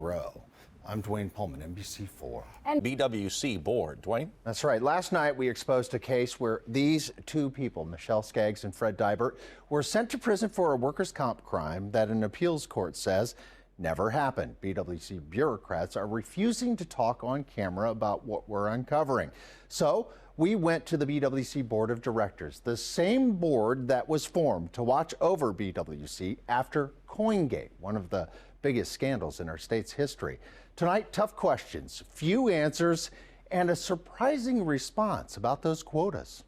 Row. I'm Dwayne Pullman, NBC4. And BWC board. Dwayne? That's right. Last night we exposed a case where these two people, Michelle Skaggs and Fred Dybert, were sent to prison for a workers' comp crime that an appeals court says never happened. BWC bureaucrats are refusing to talk on camera about what we're uncovering. So we went to the BWC Board of Directors, the same board that was formed to watch over BWC after CoinGate, one of the biggest scandals in our state's history. Tonight, tough questions, few answers, and a surprising response about those quotas.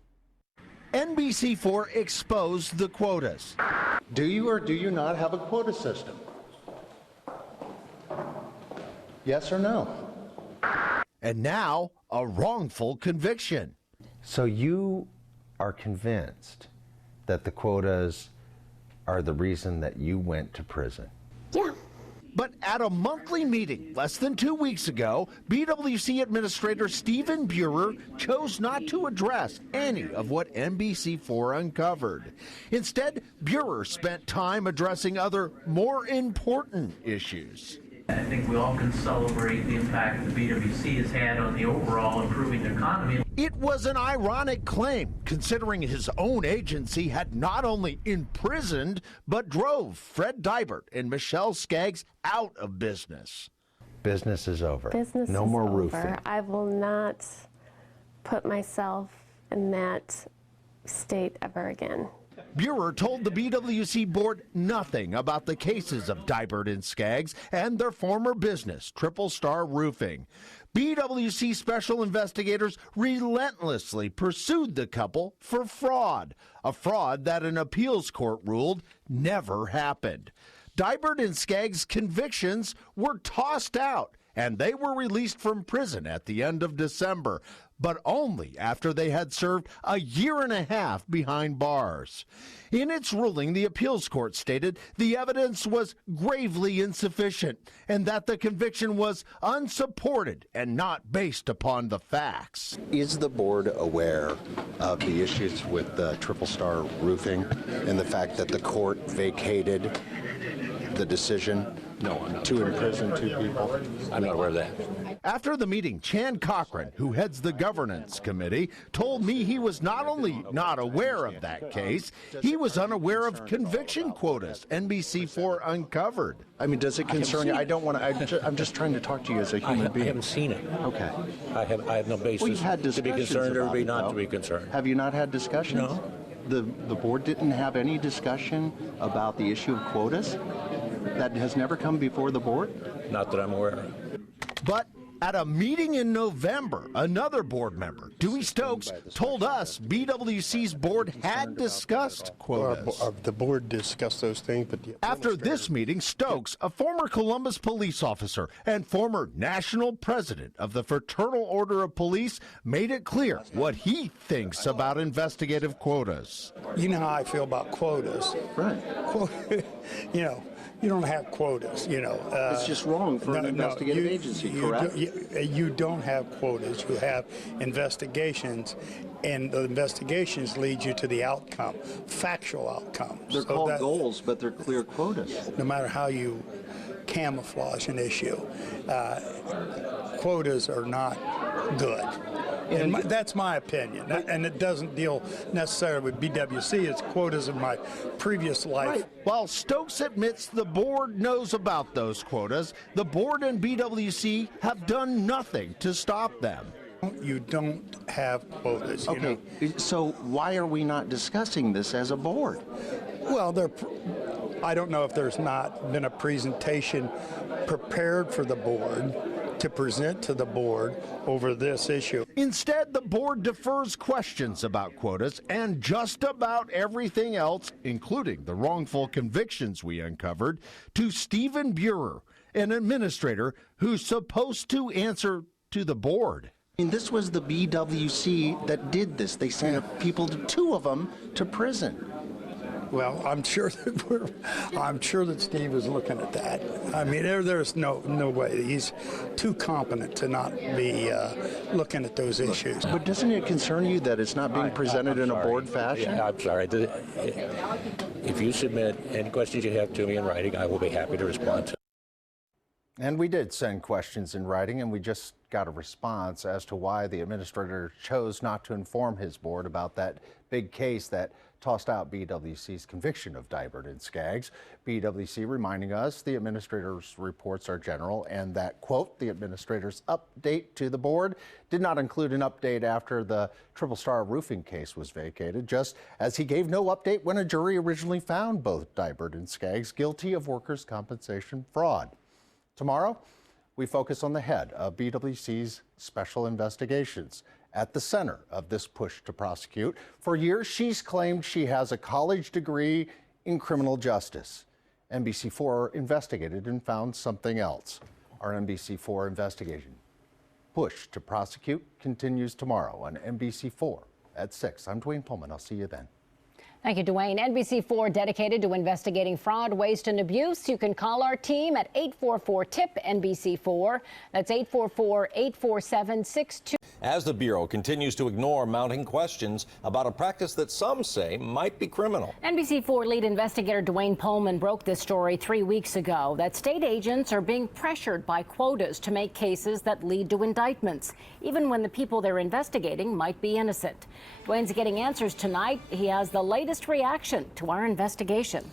NBC4 exposed the quotas. Do you or do you not have a quota system? Yes or no? And now, a wrongful conviction. So you are convinced that the quotas are the reason that you went to prison? Yeah. But at a monthly meeting less than 2 weeks ago, BWC Administrator Stephen Buehrer chose not to address any of what NBC4 uncovered. Instead, Buehrer spent time addressing other, more important issues. I think we all can celebrate the impact the BWC has had on the overall improving economy. It was an ironic claim, considering his own agency had not only imprisoned, but drove Fred Dybert and Michelle Skaggs out of business. Business is over. Business no is more over. roofing. I will not put myself in that state ever again. Buehrer told the BWC board nothing about the cases of Dybert and Skaggs and their former business, Triple Star Roofing. BWC special investigators relentlessly pursued the couple for fraud, a fraud that an appeals court ruled never happened. Dybert and Skaggs' convictions were tossed out, and they were released from prison at the end of December, but only after they had served a year and a half behind bars. In its ruling, the appeals court stated the evidence was gravely insufficient and that the conviction was unsupported and not based upon the facts. Is the board aware of the issues with the Triple Star Roofing and the fact that the court vacated the decision to imprison two people? I'm not aware of that. After the meeting, Chan Cochran, who heads the governance committee, told me he was not only not aware of that case, he was unaware of conviction quotas NBC4 uncovered. I mean, does it concern you? I don't want to. I'm just trying to talk to you as a human being. I haven't seen it. Okay. I have no basis Well, you've had to be concerned or be not though. to be concerned. Have you not had discussions? No. The board didn't have any discussion about the issue of quotas? That has never come before the board? Not that I'm aware of. But at a meeting in November, another board member, Dewey Stokes, told us BWC's board had discussed quotas. The board discussed those things, but After this meeting, Stokes, a former Columbus police officer and former national president of the Fraternal Order of Police, made it clear what he thinks about investigative quotas. you know how I feel about quotas. Right. You don't have quotas, It's just wrong for an investigative agency, correct? You don't have quotas. You have investigations, and the investigations lead you to the outcome, factual outcomes. They're called goals, but they're clear quotas. No matter how you camouflage an issue, quotas are not good. And that's my opinion, and it doesn't deal necessarily with BWC. It's quotas in my previous life. Right. While Stokes admits the board knows about those quotas, the board and BWC have done nothing to stop them. You don't have quotas. Okay, so why are we not discussing this as a board? Well, I don't know if there's not been a presentation prepared for the board to present to the board over this issue. Instead, the board defers questions about quotas and just about everything else, including the wrongful convictions we uncovered, to Stephen Buehrer, an administrator who's supposed to answer to the board. I mean, this was the BWC that did this. They sent people, two of them, to prison. Well, I'm sure that Steve is looking at that. I mean, there's no way. He's too competent to not be looking at those issues. But doesn't it concern you that it's not being presented in a board fashion? Yeah, I'm sorry. If you submit any questions you have to me in writing, I will be happy to respond to. And we did send questions in writing, and we just got a response as to why the administrator chose not to inform his board about that big case that tossed out BWC's conviction of Dibert and Skaggs. BWC reminding us the administrator's reports are general and that, quote, the administrator's update to the board did not include an update after the Triple Star roofing case was vacated, just as he gave no update when a jury originally found both Dibert and Skaggs guilty of workers' compensation fraud. Tomorrow, we focus on the head of BWC's Special Investigations. At the center of this push to prosecute, for years she's claimed she has a college degree in criminal justice. NBC4 investigated and found something else. Our NBC4 investigation push to prosecute continues tomorrow on NBC4 at 6. I'm Dwayne Pullman. I'll see you then. Thank you, Dwayne. NBC4 dedicated to investigating fraud, waste, and abuse. You can call our team at 844-TIP-NBC4. That's 844-847-62. As the Bureau continues to ignore mounting questions about a practice that some say might be criminal. NBC4 lead investigator Dwayne Pullman broke this story 3 weeks ago, that state agents are being pressured by quotas to make cases that lead to indictments, even when the people they're investigating might be innocent. Dwayne's getting answers tonight. He has the latest reaction to our investigation.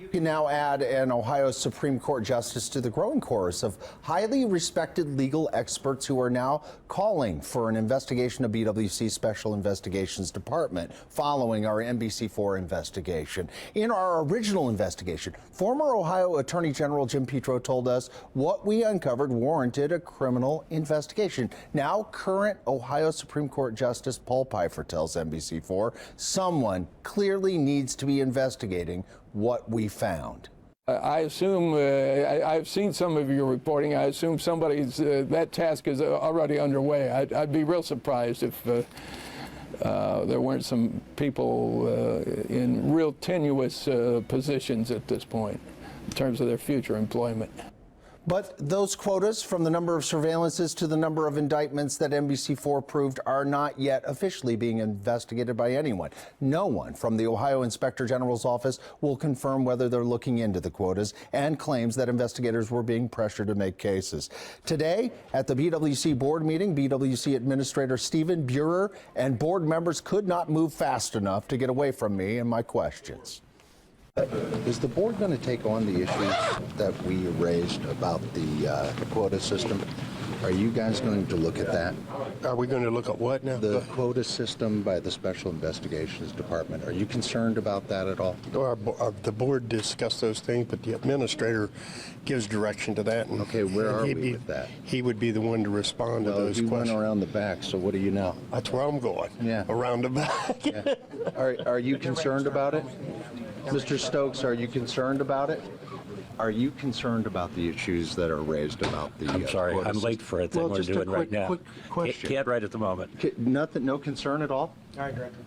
You can now add an Ohio Supreme Court justice to the growing chorus of highly respected legal experts who are now calling for an investigation of BWC's Special Investigations Department following our NBC4 investigation. In our original investigation, former Ohio Attorney General Jim Petro told us what we uncovered warranted a criminal investigation. Now, current Ohio Supreme Court Justice Paul Pfeiffer tells NBC4 someone clearly needs to be investigating what we found. I assume, I've seen some of your reporting, I assume somebody's, that task is already underway. I'd be real surprised if there weren't some people in real tenuous positions at this point in terms of their future employment. But those quotas, from the number of surveillances to the number of indictments that NBC4 proved, are not yet officially being investigated by anyone. No one from the Ohio Inspector General's office will confirm whether they're looking into the quotas, and claims that investigators were being pressured to make cases. Today, at the BWC board meeting, BWC Administrator Stephen Buehrer and board members could not move fast enough to get away from me and my questions. Is the board going to take on the issues that we raised about the quota system? Are you guys going to look at that? Are we going to look at what now? The quota system by the Special Investigations Department. Are you concerned about that at all? The board discussed those things, but the administrator gives direction to that. And, okay, where are we with that? He would be the one to respond to those questions. Well, you went around the back, so what do you know? That's where I'm going. Yeah. Around the back. Yeah. Are you concerned about it? Mr. Stokes, are you concerned about it? Are you concerned about the issues that are raised about the I'm sorry, I'm late for a thing we're doing right now. Quick question. Can't right at the moment. Nothing, no concern at all? All right, Director.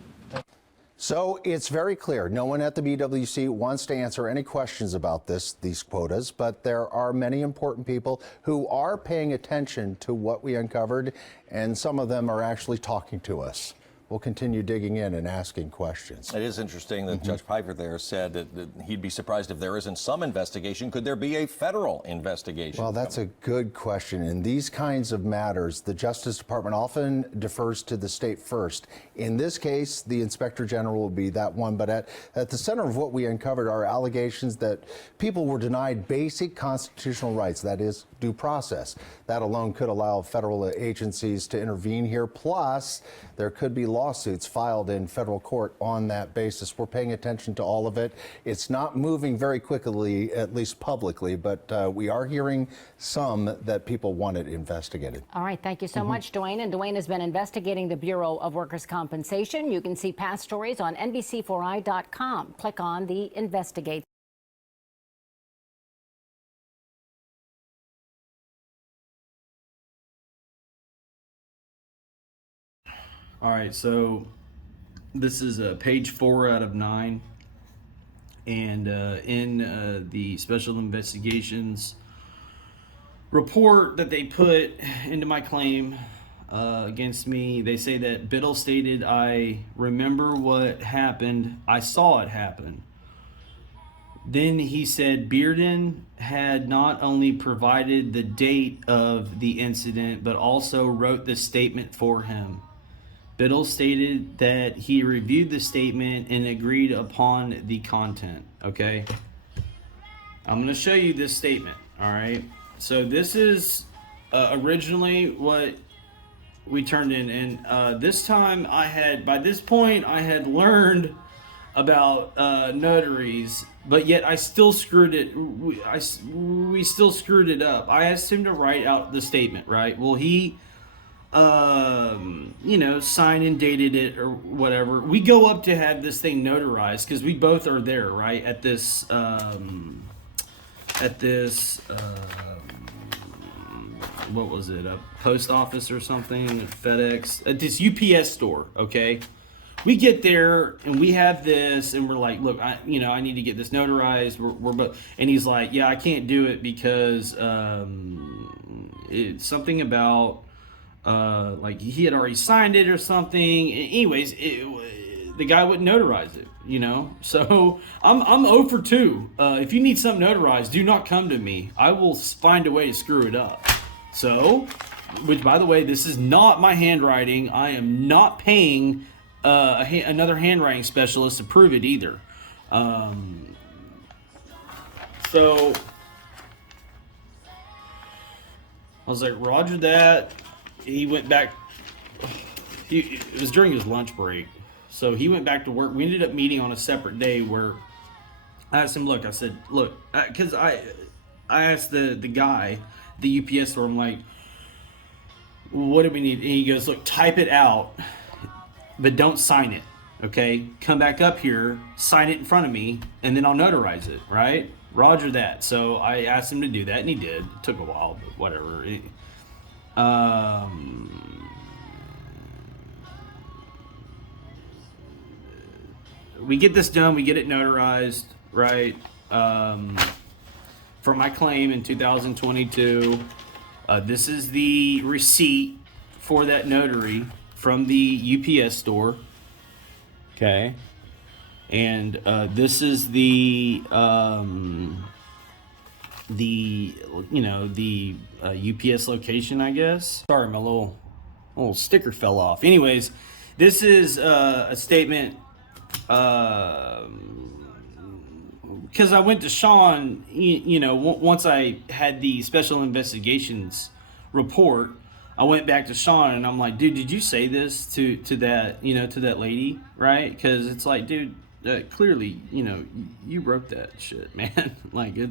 So it's very clear, no one at the BWC wants to answer any questions about these quotas, but there are many important people who are paying attention to what we uncovered, and some of them are actually talking to us. We'll continue digging in and asking questions. It is interesting that Judge Pfeiffer there said that he'd be surprised if there isn't some investigation. Could there be a federal investigation? Well, that's a good question. In these kinds of matters, the Justice Department often defers to the state first. In this case, the Inspector General will be that one, but at the center of what we uncovered are allegations that people were denied basic constitutional rights, that is, due process. That alone could allow federal agencies to intervene here. Plus, there could be lawsuits filed in federal court on that basis. We're paying attention to all of it. It's not moving very quickly, at least publicly, but we are hearing some that people want it investigated. All right, thank you so much, Dwayne. And Dwayne has been investigating the Bureau of Workers' Compensation. You can see past stories on NBC4i.com. Click on the Investigate. All right, so this is page 4 out of 9, and in the Special Investigations report that they put into my claim against me, they say that Biddle stated, "I remember what happened. I saw it happen. Then he said Bearden had not only provided the date of the incident, but also wrote the statement for him. Biddle stated that he reviewed the statement and agreed upon the content. Okay. I'm going to show you this statement. All right. So this is originally what we turned in. And this time by this point, I had learned about notaries, but yet I still screwed it. We still screwed it up. I asked him to write out the statement, right? Well, he, signed and dated it or whatever. We go up to have this thing notarized because we both are there, right? At this, what was it? A post office or something? FedEx? At this UPS store, okay? We get there and we have this and we're like, look, I need to get this notarized. We're both, and he's like, yeah, I can't do it because it's something about like he had already signed it or something. Anyways, the guy wouldn't notarize it, So I'm 0 for 2. If you need something notarized, do not come to me. I will find a way to screw it up. So, which by the way, this is not my handwriting. I am not paying another handwriting specialist to prove it either. So I was like, Roger that. He went back. It was during his lunch break. So he went back to work. We ended up meeting on a separate day where I asked him, I said, because I asked the guy, the UPS store, I'm like, what do we need? And he goes, look, type it out, but don't sign it, okay? Come back up here, sign it in front of me, and then I'll notarize it, right? Roger that. So I asked him to do that, and he did. It took a while, but whatever. We get this done, we get it notarized, right? For my claim in 2022. This is the receipt for that notary from the UPS store. Okay. And this is the UPS location, I guess. Sorry, my little sticker fell off. Anyways, this is a statement because I went to Sean, once I had the special investigations report, I went back to Sean and I'm like, dude, did you say this to that, to that lady, right? Because it's like, dude, clearly, you wrote that shit, man. Like it,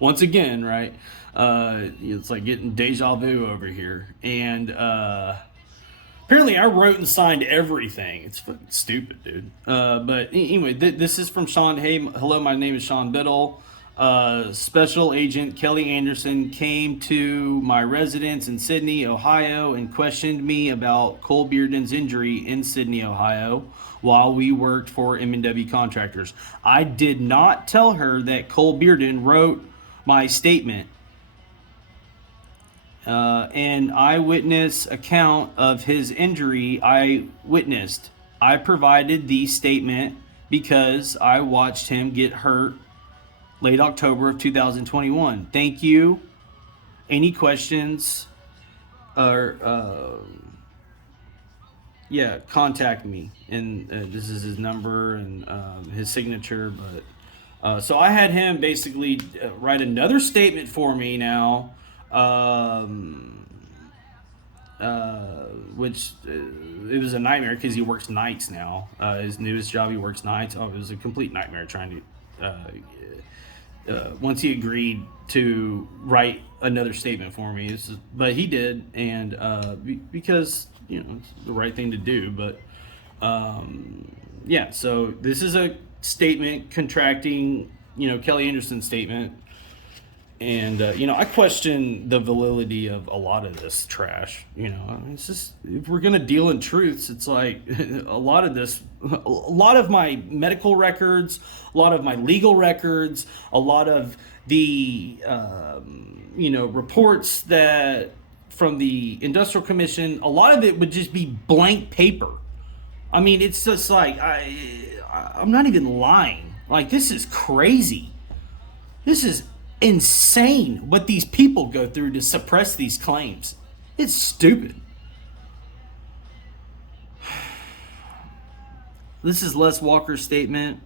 once again, right? It's like getting deja vu over here. And apparently I wrote and signed everything. It's fucking stupid, dude. But anyway, this is from Sean. Hey, hello, my name is Sean Biddle. Special Agent Kelly Anderson came to my residence in Sydney, Ohio, and questioned me about Cole Bearden's injury in Sydney, Ohio, while we worked for M&W Contractors. I did not tell her that Cole Bearden wrote my statement. An eyewitness account of his injury I witnessed. I provided the statement because I watched him get hurt late October of 2021. Thank you. Any questions? Contact me. And this is his number and his signature. But so I had him basically write another statement for me now. Which it was a nightmare because he works nights now. His newest job, he works nights. Oh, it was a complete nightmare trying to. Once he agreed to write another statement for me, but he did, and because it's the right thing to do. But so this is a statement contracting, Kelly Anderson's statement. And, I question the validity of a lot of this trash. It's just, if we're going to deal in truths, it's like a lot of my medical records, a lot of my legal records, a lot of the, reports that from the Industrial Commission, a lot of it would just be blank paper. I mean, it's just like, I'm not even lying. Like, this is crazy. This is insane what these people go through to suppress these claims. It's stupid. This is Les Walker's statement.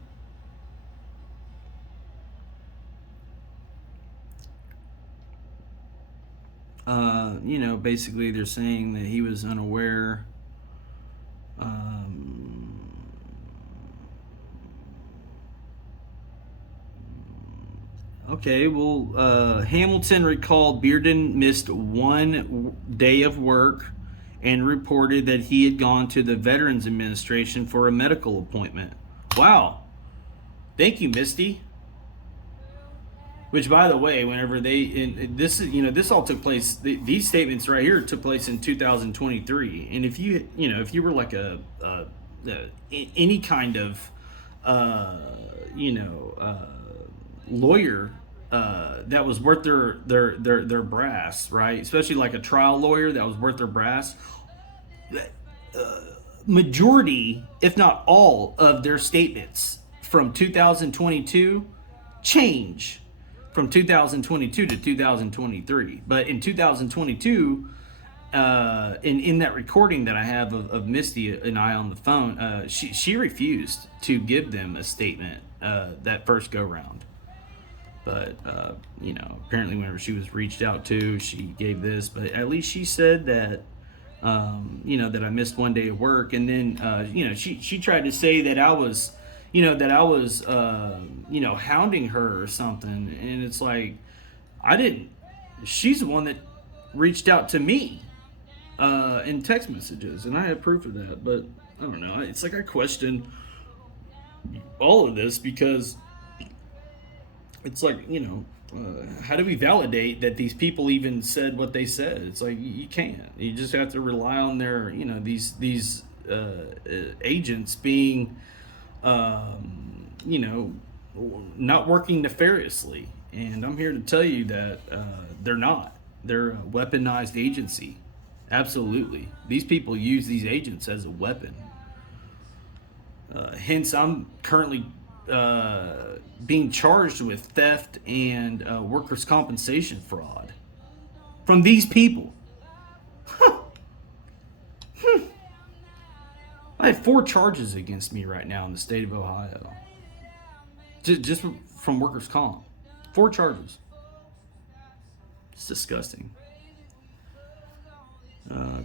Basically they're saying that he was unaware. Okay, well, Hamilton recalled Bearden missed one day of work and reported that he had gone to the Veterans Administration for a medical appointment. Wow. Thank you, Misty. Which, by the way, whenever this all took place, these statements right here took place in 2023. And if you were like any kind of, lawyer that was worth their brass, right? Especially like a trial lawyer that was worth their brass. Majority, if not all, of their statements from 2022 change from 2022 to 2023. But in 2022, in that recording that I have of Misty and I on the phone, she refused to give them a statement that first go round. But apparently whenever she was reached out to, she gave this. But at least she said that that I missed one day of work, and then she tried to say that I was hounding her or something, and it's like, I didn't. She's the one that reached out to me in text messages, and I have proof of that. But I don't know. It's like I question all of this because it's like, how do we validate that these people even said what they said? It's like, you can't. You just have to rely on their, these agents being, not working nefariously. And I'm here to tell you that they're not. They're a weaponized agency. Absolutely. These people use these agents as a weapon. Hence, I'm currently being charged with theft and workers' compensation fraud from these people. I have 4 charges against me right now in the state of Ohio. Just from workers' comp. 4 charges. It's disgusting.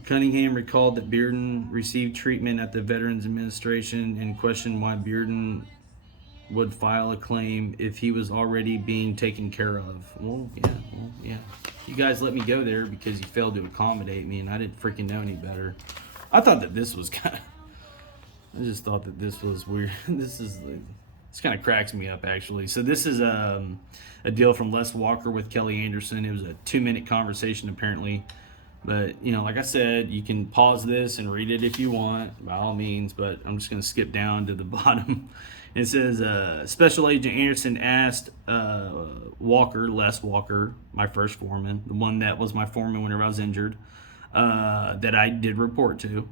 Cunningham recalled that Bearden received treatment at the Veterans Administration and questioned why Bearden would file a claim if he was already being taken care of. Well, yeah. You guys let me go there because you failed to accommodate me, and I didn't freaking know any better. I thought that this was I just thought that this was weird. This kind of cracks me up, actually. So this is a deal from Les Walker with Kelly Anderson. It was a 2-minute conversation, apparently. But, like I said, you can pause this and read it if you want, by all means. But I'm just going to skip down to the bottom. It says, Special Agent Anderson asked Les Walker, my first foreman, the one that was my foreman whenever I was injured, that I did report to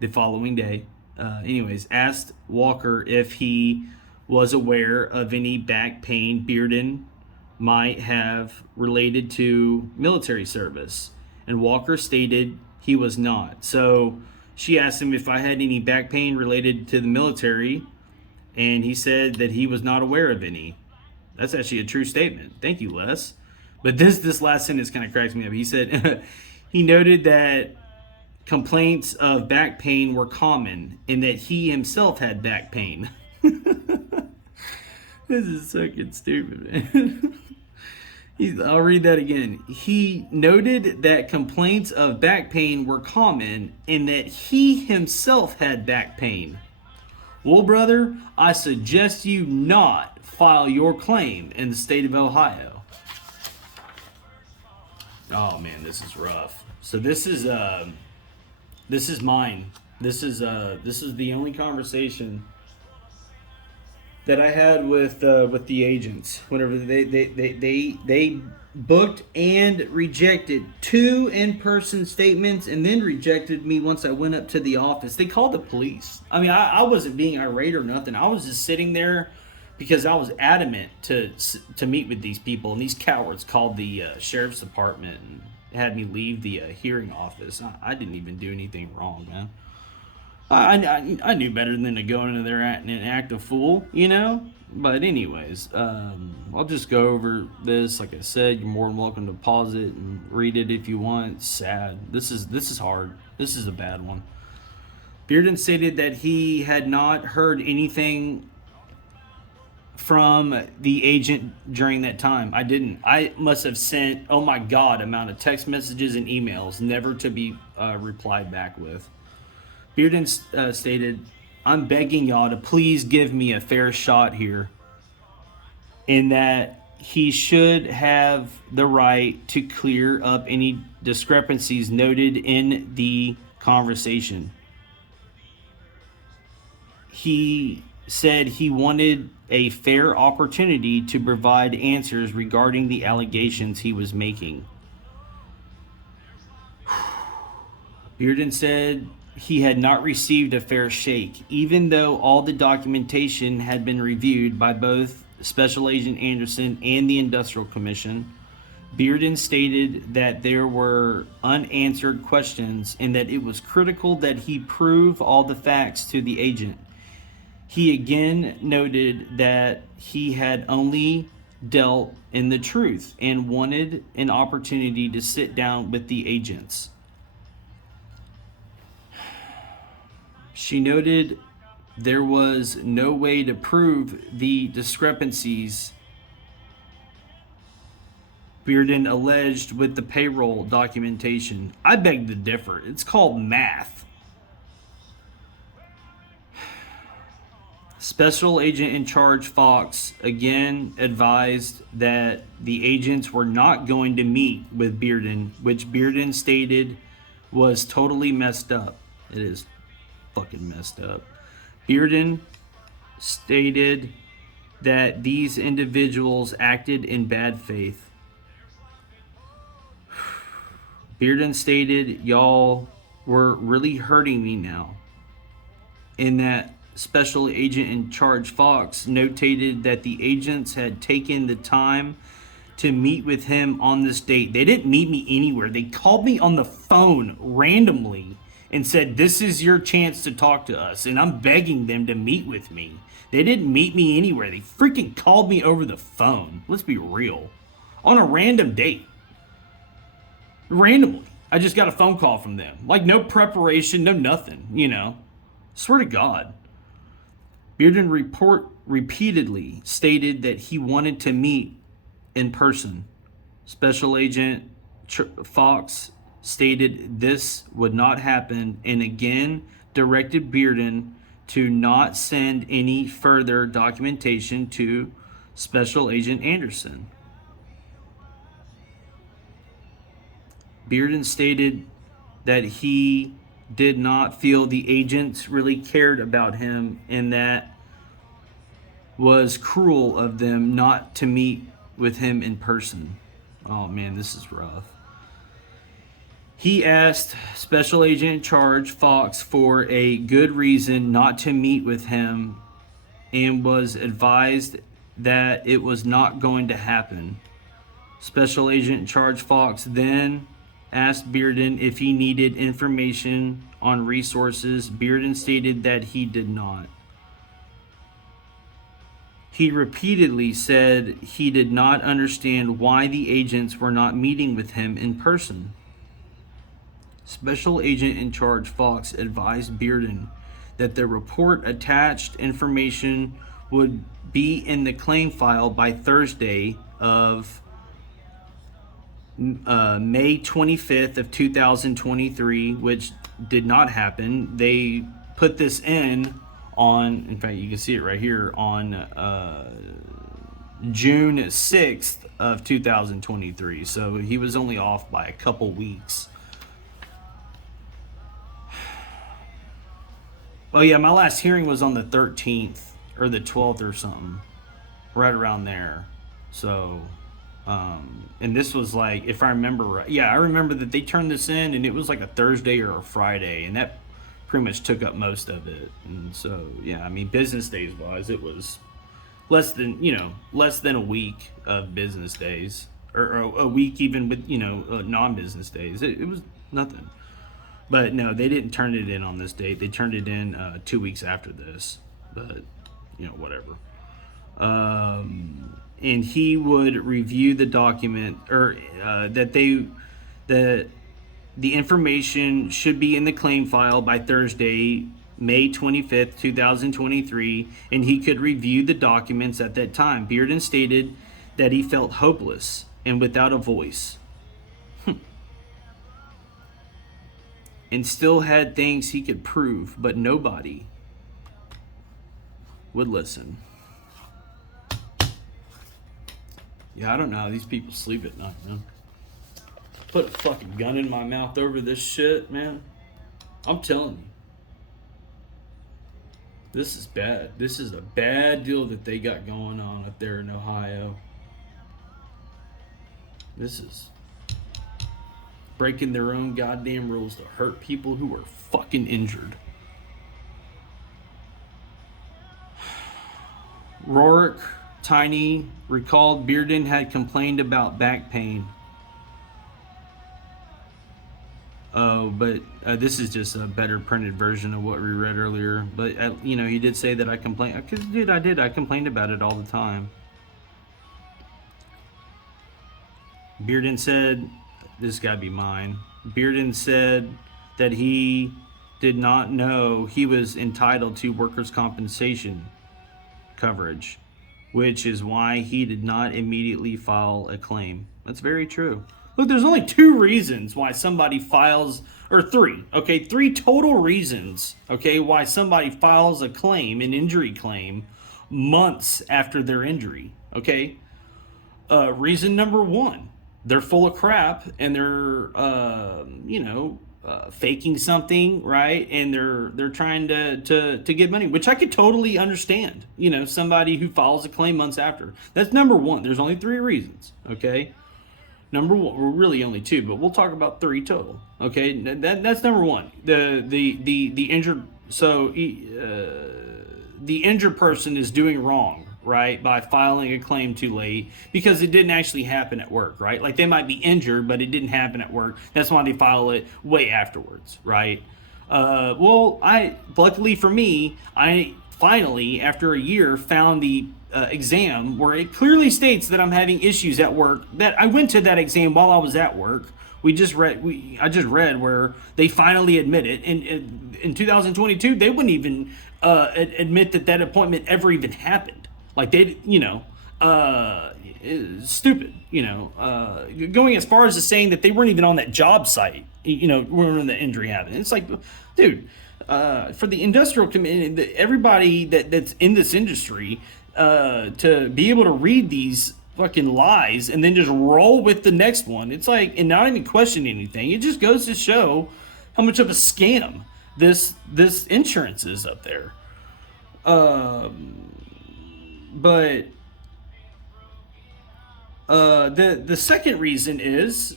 the following day. Asked Walker if he was aware of any back pain Bearden might have related to military service. And Walker stated he was not. So she asked him if I had any back pain related to the military, and he said that he was not aware of any. That's actually a true statement. Thank you, Les. But this last sentence kind of cracks me up. He said he noted that complaints of back pain were common and that he himself had back pain. This is fucking stupid, man. I'll read that again. He noted that complaints of back pain were common and that he himself had back pain. Well, brother, I suggest you not file your claim in the state of Ohio. Oh man, this is rough. So this is mine. This is the only conversation that I had with the agents whenever they booked and rejected 2 in-person statements and then rejected me once I went up to the office. They called the police. I mean, I wasn't being irate or nothing. I was just sitting there because I was adamant to meet with these people, and these cowards called the sheriff's department and had me leave the hearing office. I didn't even do anything wrong, man. I knew better than to go into there and act a fool, you know? But anyways, I'll just go over this. Like I said, you're more than welcome to pause it and read it if you want. It's sad. This is hard. This is a bad one. Bearden stated that he had not heard anything from the agent during that time. I didn't. I must have sent, oh my God, amount of text messages and emails never to be replied back with. Bearden stated, I'm begging y'all to please give me a fair shot here, in that he should have the right to clear up any discrepancies noted in the conversation. He said he wanted a fair opportunity to provide answers regarding the allegations he was making. Bearden said he had not received a fair shake, even though all the documentation had been reviewed by both Special Agent Anderson and the Industrial Commission. Bearden stated that there were unanswered questions and that it was critical that he prove all the facts to the agent. He again noted that he had only dealt in the truth and wanted an opportunity to sit down with the agents. She noted there was no way to prove the discrepancies Bearden alleged with the payroll documentation. I beg to differ. It's called math. Special Agent in Charge Fox again advised that the agents were not going to meet with Bearden, which Bearden stated was totally messed up. It is fucking messed up. Bearden stated that these individuals acted in bad faith. Bearden stated, y'all were really hurting me now. In that Special Agent in Charge Fox notated that the agents had taken the time to meet with him on this date. They didn't meet me anywhere. They called me on the phone randomly and said, this is your chance to talk to us. And I'm begging them to meet with me. They didn't meet me anywhere. They freaking called me over the phone. Let's be real. On a random date. Randomly. I just got a phone call from them. Like no preparation, no nothing, you know. Swear to God. Bearden repeatedly stated that he wanted to meet in person. Special Agent Fox stated this would not happen and again directed Bearden to not send any further documentation to Special Agent Anderson. Bearden stated that he did not feel the agents really cared about him and that was cruel of them not to meet with him in person. Oh man, this is rough. He asked Special Agent in Charge Fox for a good reason not to meet with him and was advised that it was not going to happen. Special Agent in Charge Fox then asked Bearden if he needed information on resources. Bearden stated that he did not. He repeatedly said he did not understand why the agents were not meeting with him in person. Special Agent in Charge Fox advised Bearden that the report attached information would be in the claim file by Thursday of May 25th of 2023, which did not happen. They put this in fact, you can see it right here, on June 6th of 2023. So he was only off by a couple weeks. Oh yeah, my last hearing was on the 13th or the 12th or something, right around there. So, and this was like, if I remember right, yeah, I remember that they turned this in and it was like a Thursday or a Friday, and that pretty much took up most of it. And so, yeah, I mean, business days wise, it was less than a week of business days, or a week even with non-business days. It was nothing. But no, they didn't turn it in on this date. They turned it in 2 weeks after this. But whatever. And he would review the document, or that the information should be in the claim file by Thursday, May 25th, 2023, and he could review the documents at that time. Bearden stated that he felt hopeless and without a voice, and still had things he could prove, but nobody would listen. Yeah, I don't know how these people sleep at night, man. Put a fucking gun in my mouth over this shit, man. I'm telling you. This is bad. This is a bad deal that they got going on up there in Ohio. This is breaking their own goddamn rules to hurt people who are fucking injured. Rourke Tiny recalled Bearden had complained about back pain. Oh, but this is just a better printed version of what we read earlier. But, he did say that I complained. Because, dude, I did. I complained about it all the time. Bearden said, this gotta be mine. Bearden said that he did not know he was entitled to workers' compensation coverage, which is why he did not immediately file a claim. That's very true. Look, there's only 2 reasons why somebody files, or 3, okay? 3 total reasons, okay, why somebody files a claim, an injury claim, months after their injury, okay? Reason number 1, they're full of crap and they're, faking something, right? And they're trying to get money, which I could totally understand. Somebody who files a claim months after. That's number 1. There's only 3 reasons, okay? Number 1, well, really only 2, but we'll talk about 3 total, okay? That's number 1. The injured, so the injured person is doing wrong, right, by filing a claim too late because it didn't actually happen at work, right? Like they might be injured, but it didn't happen at work. That's why they file it way afterwards, right? Luckily for me, I finally, after a year, found the exam where it clearly states that I'm having issues at work. That I went to that exam while I was at work. I just read where they finally admit it. And in 2022, they wouldn't even admit that appointment ever even happened. Like they, stupid, going as far as saying that they weren't even on that job site, when the injury happened. It's like, dude, for the industrial community, everybody that's in this industry, to be able to read these fucking lies and then just roll with the next one, it's like, and not even question anything. It just goes to show how much of a scam this insurance is up there. But the second reason is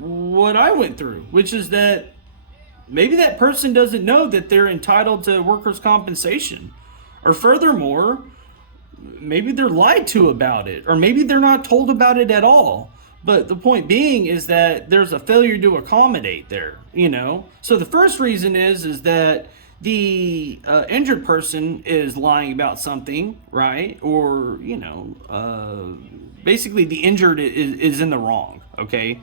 what I went through, which is that maybe that person doesn't know that they're entitled to workers' compensation, or furthermore, maybe they're lied to about it, or maybe they're not told about it at all. But the point being is that there's a failure to accommodate there, So the first reason is that the injured person is lying about something, right? Or, basically the injured is in the wrong, okay,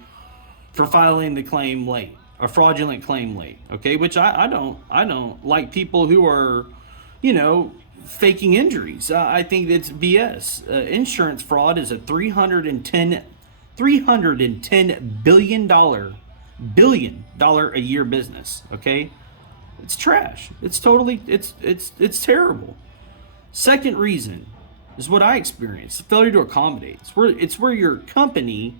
for filing the claim late, a fraudulent claim late, okay, which I don't like people who are, faking injuries. I think it's BS. Insurance fraud is a $310 billion a year business, okay? It's trash. It's totally, it's terrible. Second reason is what I experienced: failure to accommodate. It's where your company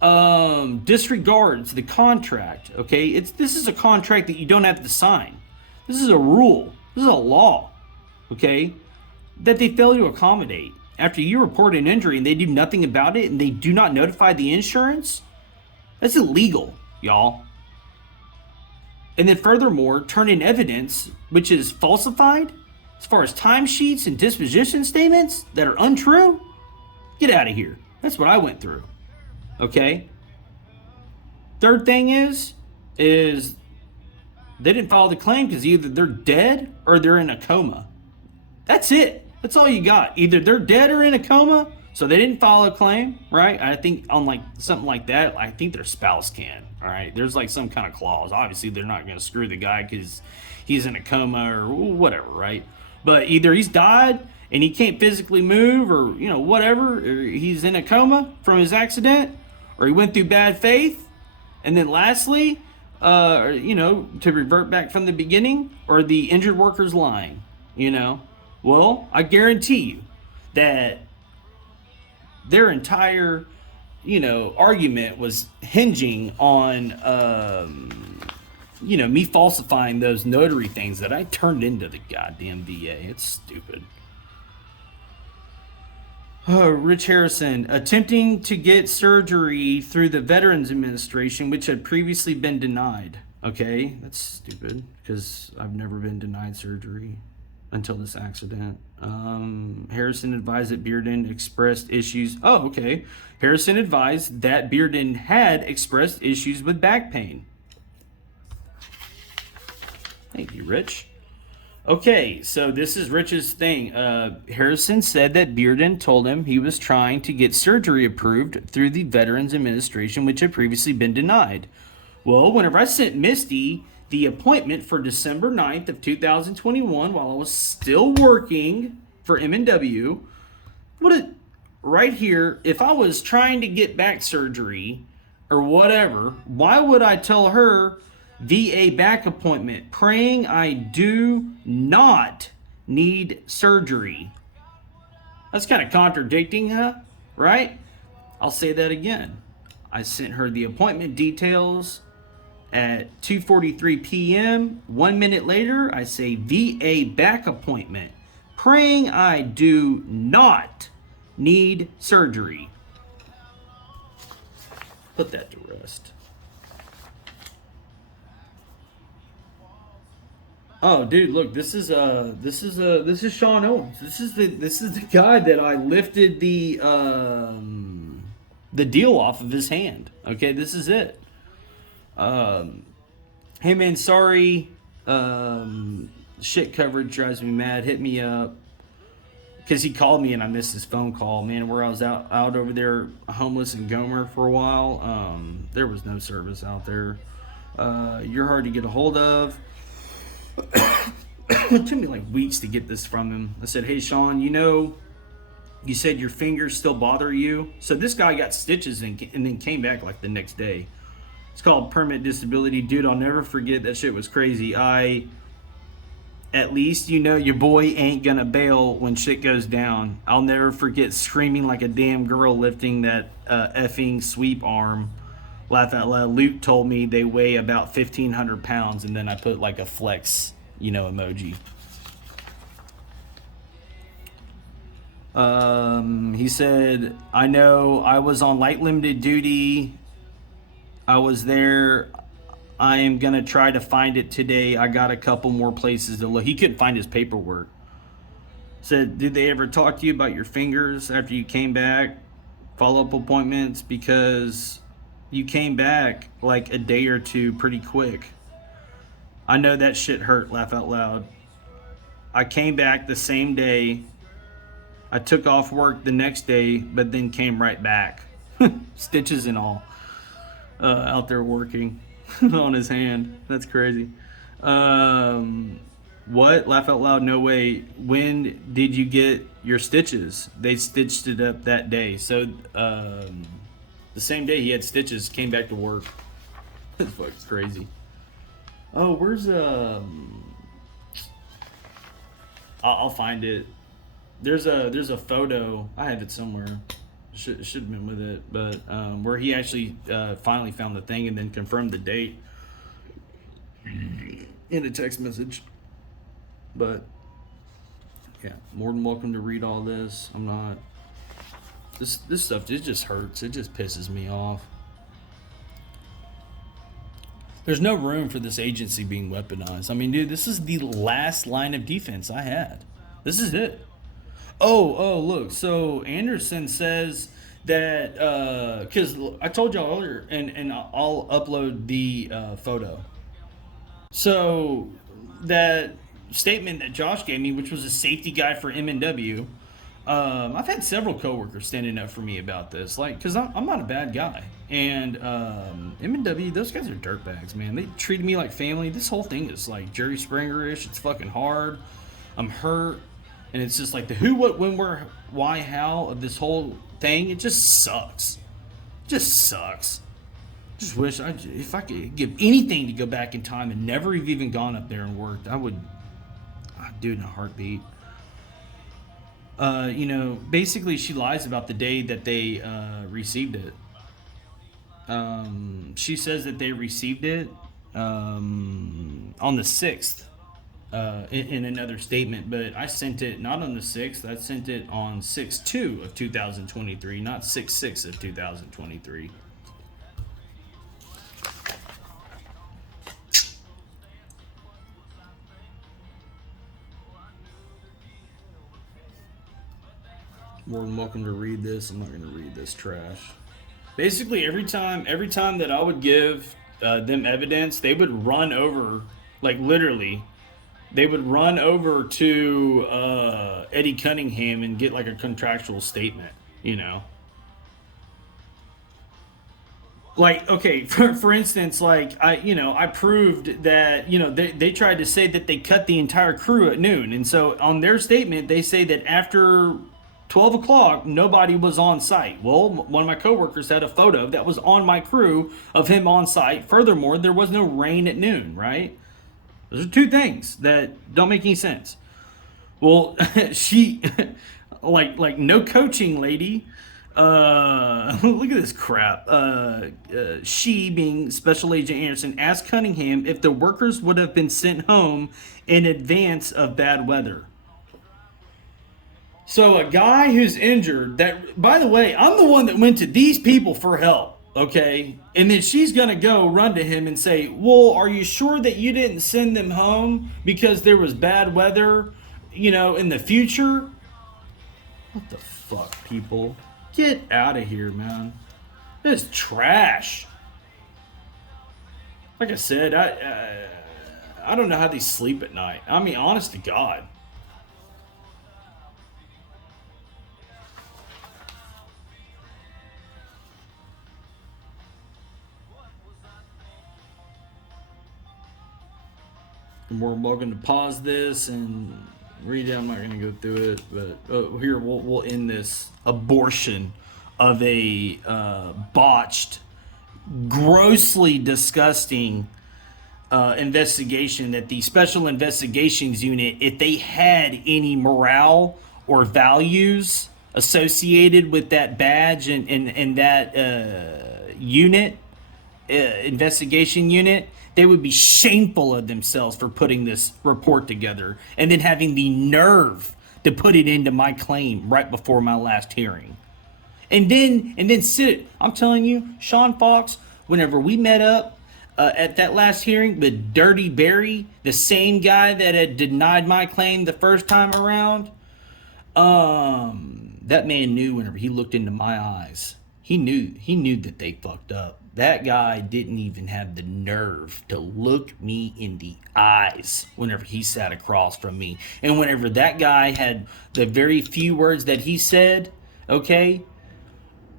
disregards the contract. Okay, this is a contract that you don't have to sign. This is a rule. This is a law. Okay, that they fail to accommodate after you report an injury and they do nothing about it and they do not notify the insurance. That's illegal, y'all. And then furthermore, turn in evidence which is falsified as far as timesheets and disposition statements that are untrue, get out of here. That's what I went through. Okay? Third thing is they didn't file the claim because either they're dead or they're in a coma. That's it. That's all you got. Either they're dead or in a coma, so they didn't file a claim, right? I think on like something like that, I think their spouse can, all right? There's like some kind of clause. Obviously, they're not going to screw the guy because he's in a coma or whatever, right? But either he's died and he can't physically move or, whatever, or he's in a coma from his accident, or he went through bad faith. And then lastly, to revert back from the beginning, or the injured worker's lying, Well, I guarantee you that their entire, argument was hinging on, me falsifying those notary things that I turned into the goddamn VA. It's stupid. Rich Harrison, attempting to get surgery through the Veterans Administration, which had previously been denied. Okay, that's stupid, because I've never been denied surgery until this accident. Harrison advised that Bearden expressed issues. Oh, okay. Harrison advised that Bearden had expressed issues with back pain. Thank you, Rich. Okay, so this is Rich's thing. Harrison said that Bearden told him he was trying to get surgery approved through the Veterans Administration, which had previously been denied. Well, whenever I sent Misty the appointment for December 9th of 2021 while I was still working for M&W, right here, if I was trying to get back surgery or whatever, why would I tell her VA back appointment, praying I do not need surgery? That's kind of contradicting, right? I'll say that again. I sent her the appointment details at 2:43 p.m. 1 minute later, I say VA back appointment, praying I do not need surgery. Put that to rest. Oh, dude, look, this is Sean Owens. This is the guy that I lifted the deal off of his hand. Okay, this is it. Hey man, sorry. Shit coverage drives me mad. Hit me up. Because he called me and I missed his phone call. Man, where I was out over there homeless in Gomer for a while, there was no service out there. You're hard to get a hold of. It took me like weeks to get this from him. I said, hey Sean, you said your fingers still bother you. So this guy got stitches and then came back like the next day. It's called permanent disability. Dude, I'll never forget. That shit was crazy. At least your boy ain't gonna bail when shit goes down. I'll never forget screaming like a damn girl lifting that effing sweep arm. Laugh out loud. Luke told me they weigh about 1,500 pounds, and then I put like a flex, emoji. He said, I know I was on light limited duty. I was there. I am going to try to find it today. I got a couple more places to look. He couldn't find his paperwork. Said, did they ever talk to you about your fingers after you came back? Follow-up appointments? Because you came back like a day or two pretty quick. I know that shit hurt. Laugh out loud. I came back the same day. I took off work the next day, but then came right back. Stitches and all. Out there working on his hand. That's crazy. What? Laugh out loud. No way. When did you get your stitches? They stitched it up that day. So, the same day he had stitches, came back to work. That's fucking crazy. Oh, where's I'll find it. There's a photo. I have it somewhere. Should have been with it, but where he actually finally found the thing and then confirmed the date in a text message. But yeah, more than welcome to read all this. I'm not. This stuff, it just hurts. It just pisses me off. There's no room for this agency being weaponized. I mean, dude, this is the last line of defense I had. This is it. Oh, look. So Anderson says that because I told y'all earlier, and I'll upload the photo. So that statement that Josh gave me, which was a safety guy for M&W, I've had several coworkers standing up for me about this, like, because I'm not a bad guy. And M&W, those guys are dirtbags, man. They treated me like family. This whole thing is like Jerry Springer-ish. It's fucking hard. I'm hurt. And it's just like the who, what, when, where, why, how of this whole thing. It just sucks. Just sucks. Just wish if I could give anything to go back in time and never have even gone up there and worked, I'd do it in a heartbeat. Basically she lies about the day that they received it. She says that they received it on the 6th in another statement, but I sent it not on the 6th. I sent it on 6/2 of 2023, not 6/6 of 2023. More than welcome to read this. I'm not going to read this trash. Basically, every time that I would give them evidence, they would run over, like literally, they would run over to Eddie Cunningham and get like a contractual statement, you know. Like, okay, for instance, like I proved that, they tried to say that they cut the entire crew at noon. And so on their statement, they say that after 12 o'clock, nobody was on site. Well, one of my coworkers had a photo that was on my crew of him on site. Furthermore, there was no rain at noon, right? Those are two things that don't make any sense. Well, she, like no coaching lady, look at this crap. She, being Special Agent Anderson, asked Cunningham if the workers would have been sent home in advance of bad weather. So a guy who's injured, that, by the way, I'm the one that went to these people for help, okay? And then she's going to go run to him and say, well, are you sure that you didn't send them home because there was bad weather, in the future? What the fuck, people? Get out of here, man. This is trash. Like I said, I don't know how they sleep at night. I mean, honest to God. We're welcome to pause this and read it. I'm not going to go through it, but here we'll end this abortion of a botched, grossly disgusting investigation that the Special Investigations Unit, if they had any morale or values associated with that badge and that unit, investigation unit, they would be shameful of themselves for putting this report together and then having the nerve to put it into my claim right before my last hearing. And then sit. I'm telling you, Sean Fox, whenever we met up at that last hearing with Dirty Barry, the same guy that had denied my claim the first time around, that man knew whenever he looked into my eyes. He knew that they fucked up. That guy didn't even have the nerve to look me in the eyes whenever he sat across from me. And whenever that guy had the very few words that he said, okay,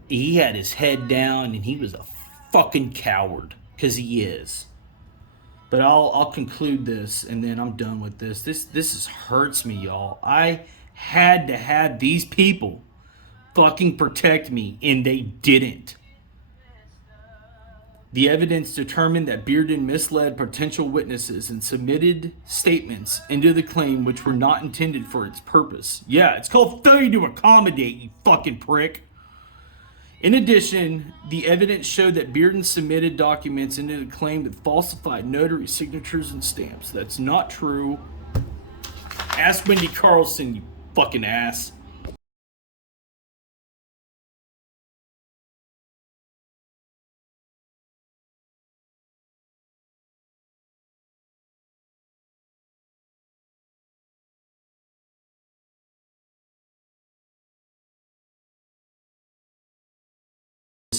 he had his head down and he was a fucking coward, because he is. But I'll conclude this and then I'm done with this. This hurts me, y'all. I had to have these people fucking protect me, and they didn't. The evidence determined that Bearden misled potential witnesses and submitted statements into the claim which were not intended for its purpose. Yeah, it's called failure to accommodate, you fucking prick. In addition, the evidence showed that Bearden submitted documents into the claim with falsified notary signatures and stamps. That's not true. Ask Wendy Carlson, you fucking ass.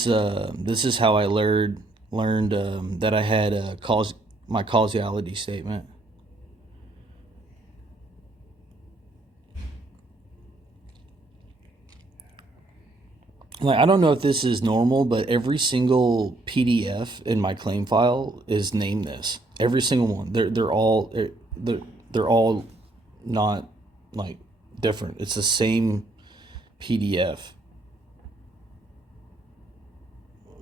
This is how I learned that I had my causality statement. Like, I don't know if this is normal, but every single PDF in my claim file is named this. Every single one. They're all not like different. It's the same PDF.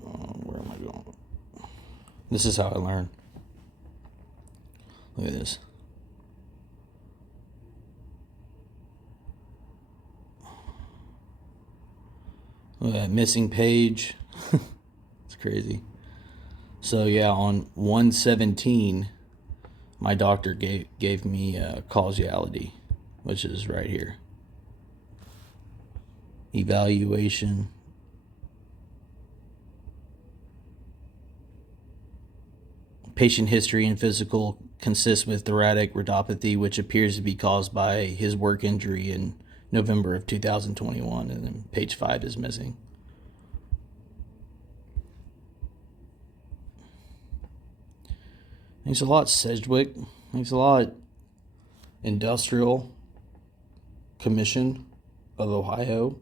Where am I going? This is how I learned. Look at this. Look at that missing page. It's crazy. So yeah, on 1/17, my doctor gave me causality, which is right here. Evaluation. Patient history and physical consists with thoracic rhodopathy, which appears to be caused by his work injury in November of 2021, and then page 5 is missing. Thanks a lot, Sedgwick. Thanks a lot, Industrial Commission of Ohio.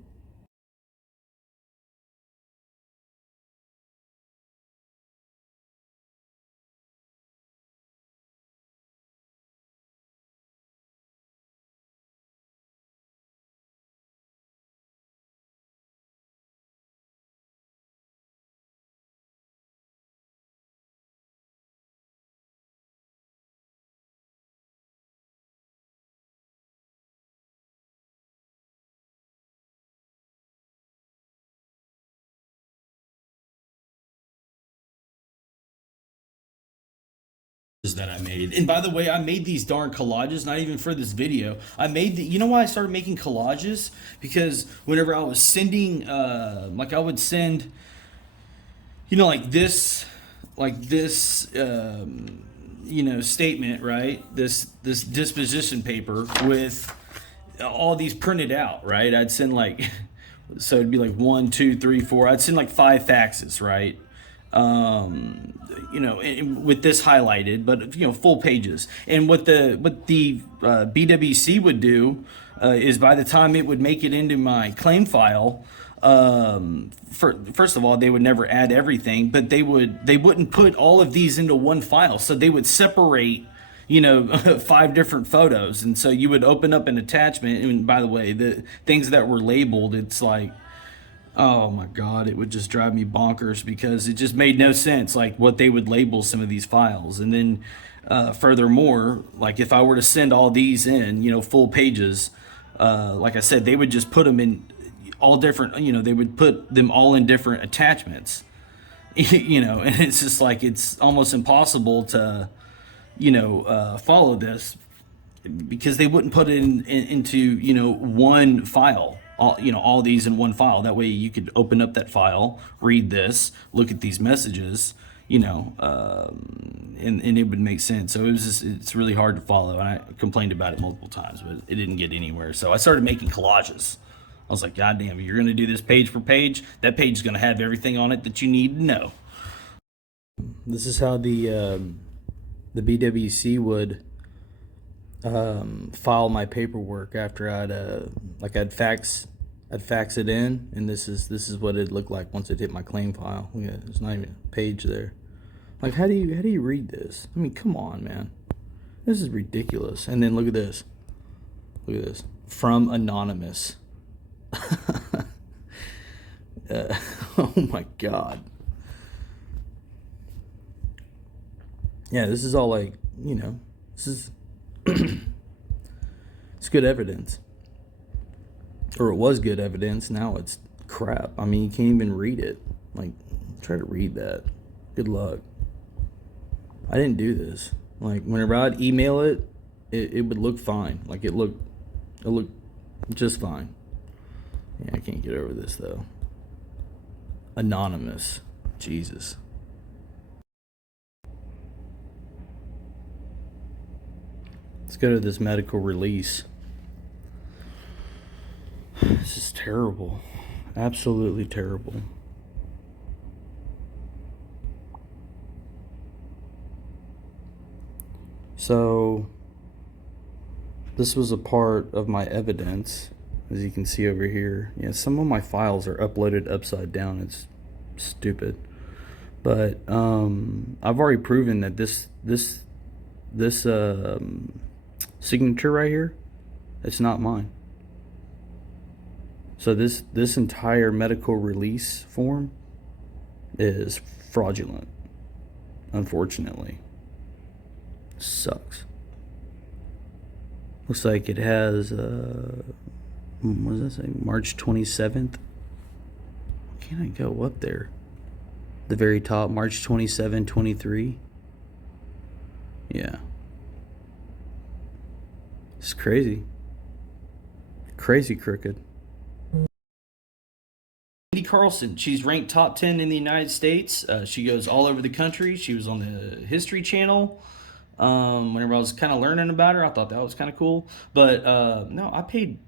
That I made. And by the way, I made these darn collages not even for this video. I made you know why I started making collages? Because whenever I was sending like I would send, you know, like this you know, statement, right? This disposition paper with all these printed out, right? I'd send like, so it'd be like 1, 2, 3, 4. I'd send like 5 faxes, right? You know, with this highlighted, but you know, full pages. And what the BWC would do is by the time it would make it into my claim file, first of all, they would never add everything, but they wouldn't put all of these into one file. So they would separate, you know, 5 different photos, and so you would open up an attachment. And by the way, the things that were labeled, it's like, oh my God, it would just drive me bonkers because it just made no sense, like what they would label some of these files. And then furthermore, like if I were to send all these in, you know, full pages, like I said, they would just put them in all different, you know, they would put them all in different attachments, you know, and it's just like, it's almost impossible to, you know, follow this because they wouldn't put it into, you know, one file. All these in one file. That way you could open up that file, read this, look at these messages, you know, and it would make sense. So it's really hard to follow. And I complained about it multiple times, but it didn't get anywhere. So I started making collages. I was like, God damn, you're going to do this page per page. That page is going to have everything on it that you need to know. This is how the BWC would file my paperwork after I'd fax it in, and this is what it looked like once it hit my claim file. Yeah, there's not even a page there. Like, how do you read this? I mean, come on, man, this is ridiculous. And then look at this, from anonymous. Oh my God. Yeah, this is all like, you know, this is it's good evidence, or it was good evidence. Now it's crap. I mean, you can't even read it. Like, try to read that. Good luck. I didn't do this. Like, whenever I'd email it would look fine. Like, it looked just fine. Yeah, I can't get over this though. Anonymous. Jesus. Let's go to this medical release. This is terrible. Absolutely terrible. So this was a part of my evidence, as you can see over here. Yeah, some of my files are uploaded upside down. It's stupid. But I've already proven that this signature right here, it's not mine. So this entire medical release form is fraudulent, unfortunately. Sucks. Looks like it has, what does that say? March 27th. Can't I go up there? The very top, March 27, 23. Yeah. It's crazy. Crazy crooked. Andy Carlson, she's ranked top 10 in the United States. She goes all over the country. She was on the History Channel. Whenever I was kind of learning about her, I thought that was kind of cool. But no, I paid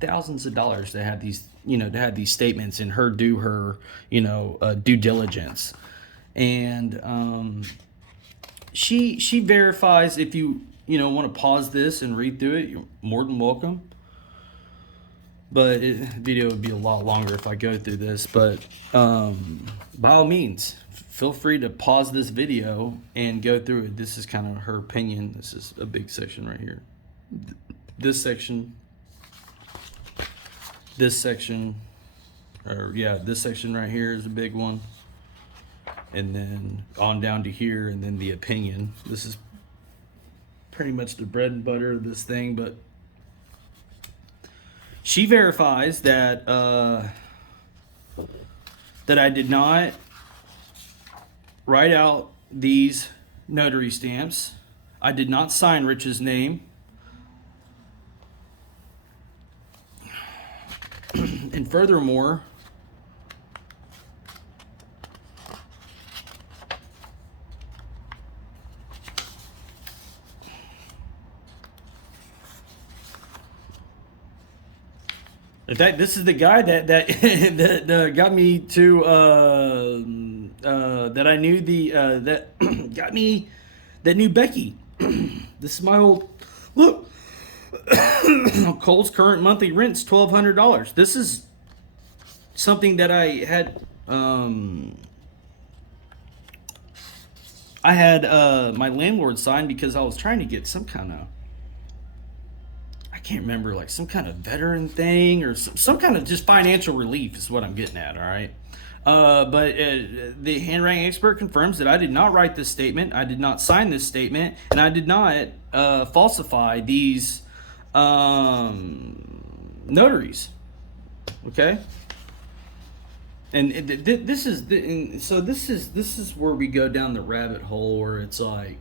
thousands of dollars to have these, to have these statements and her do her, due diligence. And she verifies. If you want to pause this and read through it, you're more than welcome. But the video would be a lot longer if I go through this. But by all means, feel free to pause this video and go through it. This is kind of her opinion. This is a big section right here. This section, this section right here is a big one. And then on down to here, and then the opinion. This is pretty much the bread and butter of this thing, but she verifies that that I did not write out these notary stamps. I did not sign Rich's name. And furthermore, in fact, this is the guy that got me to that I knew that got me that knew Becky. This is my old look. Cole's current monthly rent's $1,200. This is something that I had. I had my landlord sign because I was trying to get some kind of, I can't remember, like some kind of veteran thing or some kind of just financial relief is what I'm getting at. All right. But the handwriting expert confirms that I did not write this statement. I did not sign this statement, and I did not falsify these notaries. Okay. And this is where we go down the rabbit hole where it's like,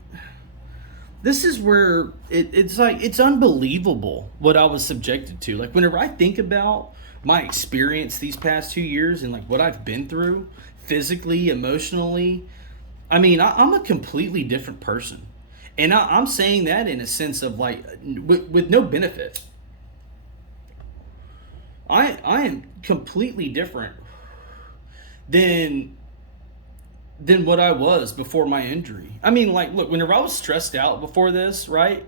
this is where it's like, it's unbelievable what I was subjected to. Like, whenever I think about my experience these past 2 years and like what I've been through physically, emotionally, I mean, I'm a completely different person. And I'm saying that in a sense of like, with no benefit. I am completely different than what I was before my injury. I mean, like, look, whenever I was stressed out before this, right?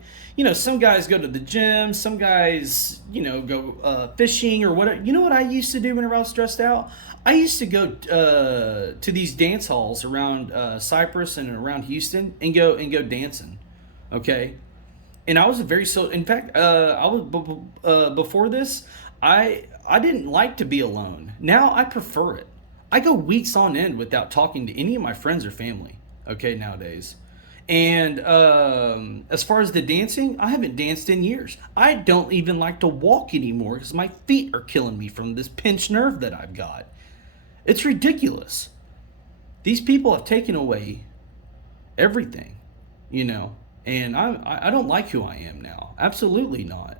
Some guys go to the gym, some guys, go fishing or whatever. You know what I used to do whenever I was stressed out? I used to go to these dance halls around Cypress and around Houston and go dancing. Okay, and I was in fact, I was before this, I didn't like to be alone. Now I prefer it. I go weeks on end without talking to any of my friends or family, okay, nowadays. And as far as the dancing, I haven't danced in years. I don't even like to walk anymore because my feet are killing me from this pinched nerve that I've got. It's ridiculous. These people have taken away everything, and I don't like who I am now. Absolutely not.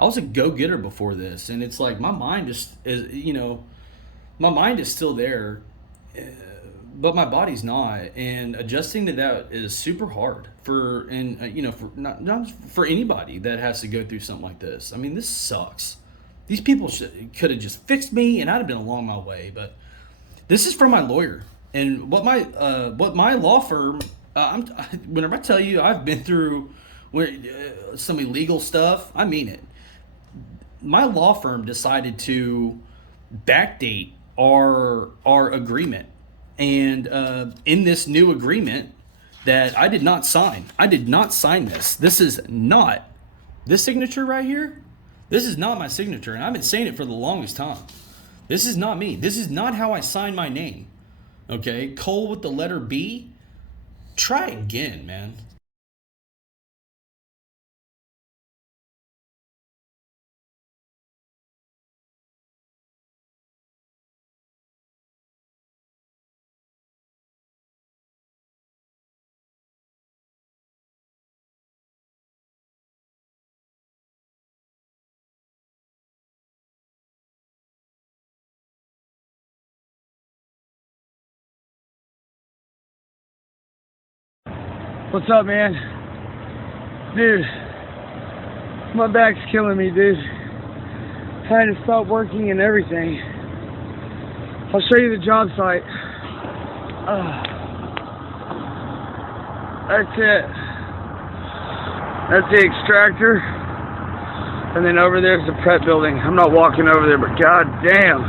I was a go-getter before this, and it's like my mind is my mind is still there, but my body's not, and adjusting to that is super hard for not for anybody that has to go through something like this. I mean, this sucks. These people could have just fixed me, and I'd have been along my way. But this is from my lawyer, and what my law firm Whenever I tell you I've been through some illegal stuff, I mean it. My law firm decided to backdate our agreement, and in this new agreement that I did not sign. I did not sign this. This signature right here. This is not my signature, and I've been saying it for the longest time. This is not me. This is not how I sign my name. Okay, Cole with the letter B. Try again, man. What's up, man? Dude, my back's killing me, dude. Trying to stop working and everything. I'll show you the job site. That's it. That's the extractor. And then over there's the prep building. I'm not walking over there, but god damn.